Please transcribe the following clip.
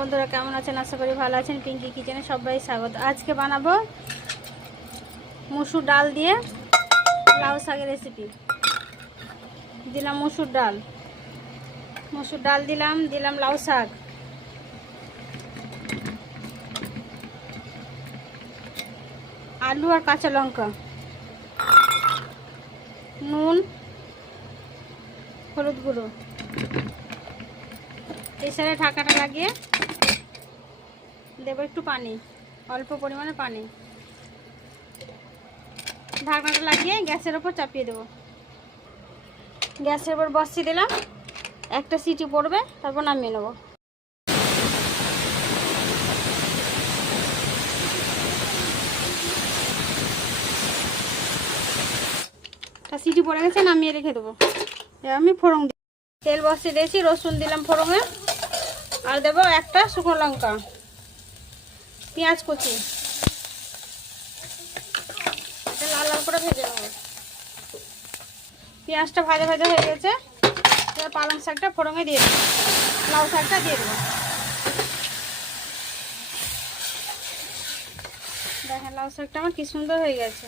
বন্ধুরা, কেমন আছেন? আশা করি ভালো আছেন। পিঙ্কি কিচেনে সবাই স্বাগত। আজকে বানাবো মসুর ডাল দিয়ে লাউ শাকের রেসিপি। দিলাম মসুর ডাল দিলাম লাউ শাক, আলু আর কাঁচা লঙ্কা, নুন, হলুদ গুঁড়ো। এই সাথে ঢাকাটা লাগিয়ে দেবো একটু পানি, অল্প পরিমাণে পানি। ঢাকনাটা লাগিয়ে গ্যাসের ওপর চাপিয়ে দেবো। গ্যাসের ওপর বসিয়ে দিলাম, একটা সিটি পড়বে, তারপর নামিয়ে নেবো। সিটি পড়ে গেছে, নামিয়ে রেখে দেবো। এবার আমি ফোড়ন দিই। তেল বসিয়ে দিয়েছি, রসুন দিলাম ফোড়নে, আর দেবো একটা শুকনো লঙ্কা, পেঁয়াজ কুচি, এটা লাল লাল করে ভেজে নেবো। পেঁয়াজটা ভাজা ভাজা হয়ে গেছে, এবার পালং শাকটা ফোড়নে দিয়ে দেবো, লাউ শাকটা দিয়ে দেবো। দেখেন লাউ শাকটা আমার কি সুন্দর হয়ে গেছে।